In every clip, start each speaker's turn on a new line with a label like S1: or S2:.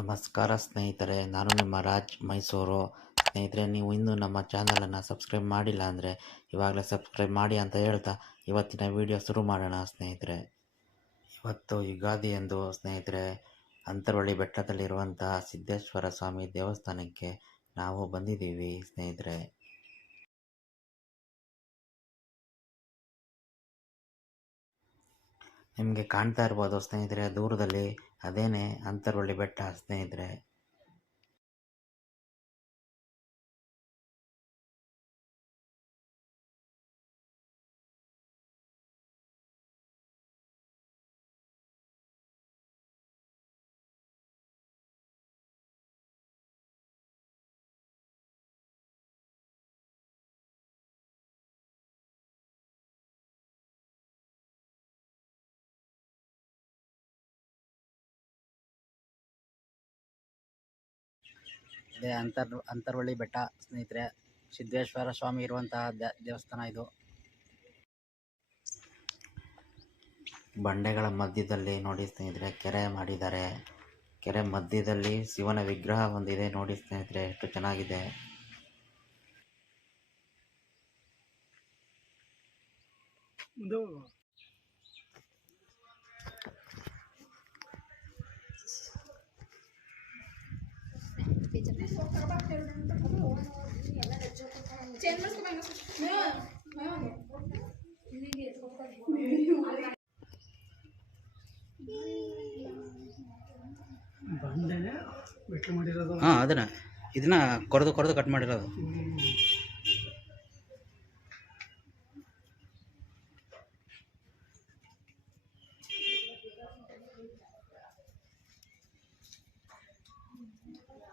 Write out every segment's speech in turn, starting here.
S1: ನಮಸ್ಕಾರ ಸ್ನೇಹಿತರೆ, ನಾನು ನಿಮ್ಮ ರಾಜ್ ಮೈಸೂರು. ಸ್ನೇಹಿತರೆ, ನೀವು ಇನ್ನೂ ನಮ್ಮ ಚಾನಲನ್ನು ಸಬ್ಸ್ಕ್ರೈಬ್ ಮಾಡಿಲ್ಲ ಅಂದರೆ ಇವಾಗಲೇ ಸಬ್ಸ್ಕ್ರೈಬ್ ಮಾಡಿ ಅಂತ ಹೇಳ್ತಾ ಇವತ್ತಿನ ವಿಡಿಯೋ ಶುರು ಮಾಡೋಣ ಸ್ನೇಹಿತರೆ. ಇವತ್ತು ಯುಗಾದಿ ಎಂದು ಸ್ನೇಹಿತರೆ, ಅಂತರವಳ್ಳಿ ಬೆಟ್ಟದಲ್ಲಿರುವಂತಹ ಸಿದ್ದೇಶ್ವರ ಸ್ವಾಮಿ ದೇವಸ್ಥಾನಕ್ಕೆ ನಾವು ಬಂದಿದ್ದೀವಿ ಸ್ನೇಹಿತರೆ. ನಿಮಗೆ ಕಾಣ್ತಾ ಇರ್ಬೋದು ಸ್ನೇಹಿತರೆ ದೂರದಲ್ಲಿ ಅದೇನೇ ಅಂತರವಳ್ಳಿ ಬೆಟ್ಟ ಸ್ನೇಹಿತರೆ.
S2: ಅಂತರ್, ಅಂತರ್ವಳ್ಳಿ ಬೆಟ್ಟ ಸ್ನೇಹಿತರೆ, ಸಿದ್ದೇಶ್ವರ ಸ್ವಾಮಿ ಇರುವಂತಹ ದೇವಸ್ಥಾನ ಇದು.
S1: ಬಂಡೆಗಳ ಮಧ್ಯದಲ್ಲಿ ನೋಡಿ ಸ್ನೇಹಿತರೆ, ಕೆರೆ ಮಾಡಿದ್ದಾರೆ. ಕೆರೆ ಮಧ್ಯದಲ್ಲಿ ಶಿವನ ವಿಗ್ರಹ ಒಂದಿದೆ ನೋಡಿ ಸ್ನೇಹಿತರೆ, ಎಷ್ಟು ಚೆನ್ನಾಗಿದೆ.
S3: ಬಂಡೆನೆ
S2: ಹಾಂ ಅದನ್ನ. ಇದನ್ನ ಕೊರೆದು ಕೊರೆದು ಕಟ್ ಮಾಡಿರೋದು.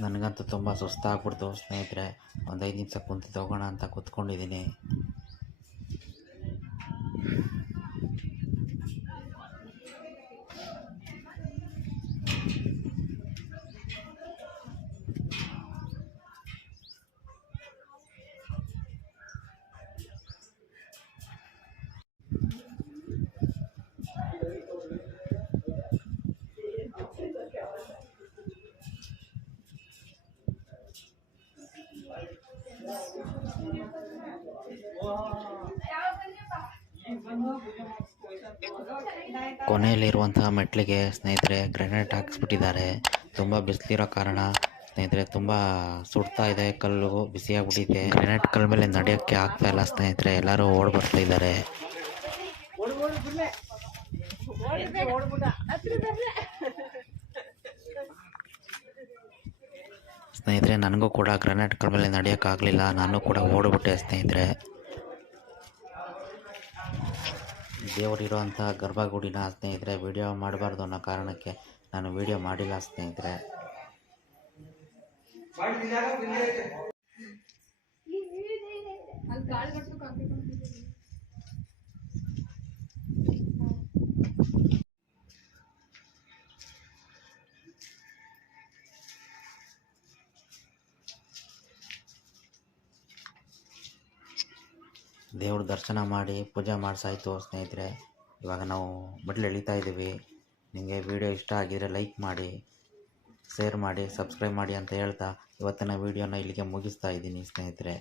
S1: ನನಗಂತೂ ತುಂಬ ಸುಸ್ತಾಗ್ಬಿಡ್ತು ಸ್ನೇಹಿತರೆ. ಒಂದು ಐದು ನಿಮಿಷ ಕುಂತು ತಗೋಣ ಅಂತ ಕೂತ್ಕೊಂಡಿದ್ದೀನಿ. ಕೊನೆಯಲ್ಲಿರುವಂತಹ ಮೆಟ್ಲಿಗೆ ಸ್ನೇಹಿತರೆ ಗ್ರೆನೇಡ್ ಹಾಕಿಸ್ಬಿಟ್ಟಿದ್ದಾರೆ. ತುಂಬ ಬಿಸಿಲಿರೋ ಕಾರಣ ಸ್ನೇಹಿತರೆ ತುಂಬ ಸುಡ್ತಾ ಇದೆ, ಕಲ್ಲು ಬಿಸಿಯಾಗ್ಬಿಟ್ಟಿದೆ. ಗ್ರೆನೇಡ್ ಕಲ್ ಮೇಲೆ ನಡೆಯೋಕ್ಕೆ ಆಗ್ತಾ ಇಲ್ಲ ಸ್ನೇಹಿತರೆ, ಎಲ್ಲರೂ ಓಡ್ ಬರ್ತಾ ಇದ್ದಾರೆ. ಸ್ನೇಹಿತರೆ, ನನಗೂ ಕೂಡ ಗ್ರೆನೇಡ್ ಕಲ್ ಮೇಲೆ ನಡೆಯೋಕ್ಕಾಗಲಿಲ್ಲ. ನಾನು ಕೂಡ ಓಡಿಬಿಟ್ಟೆ ಸ್ನೇಹಿತರೆ. ದೇವರಿರುವಂಥ ಗರ್ಭಗುಡಿನ ಸ್ನೇಹಿತರೆ, ವಿಡಿಯೋ ಮಾಡಬಾರ್ದು ಅನ್ನೋ ಕಾರಣಕ್ಕೆ ನಾನು ವಿಡಿಯೋ ಮಾಡಿಲ್ಲ ಸ್ನೇಹಿತರೆ. ದೇವ್ರ ದರ್ಶನ ಮಾಡಿ ಪೂಜೆ ಮಾಡಿಸಾಯ್ತು ಸ್ನೇಹಿತರೆ. ಇವಾಗ ನಾವು ಬಟ್ಲು ಎಳಿತಾ ಇದ್ದೀವಿ. ನಿಮಗೆ ವಿಡಿಯೋ ಇಷ್ಟ ಆಗಿದರೆ ಲೈಕ್ ಮಾಡಿ, ಶೇರ್ ಮಾಡಿ, ಸಬ್ಸ್ಕ್ರೈಬ್ ಮಾಡಿ ಅಂತ ಹೇಳ್ತಾ ಇವತ್ತಿನ ವಿಡಿಯೋನ ಇಲ್ಲಿಗೆ ಮುಗಿಸ್ತಾ ಇದ್ದೀನಿ ಸ್ನೇಹಿತರೆ.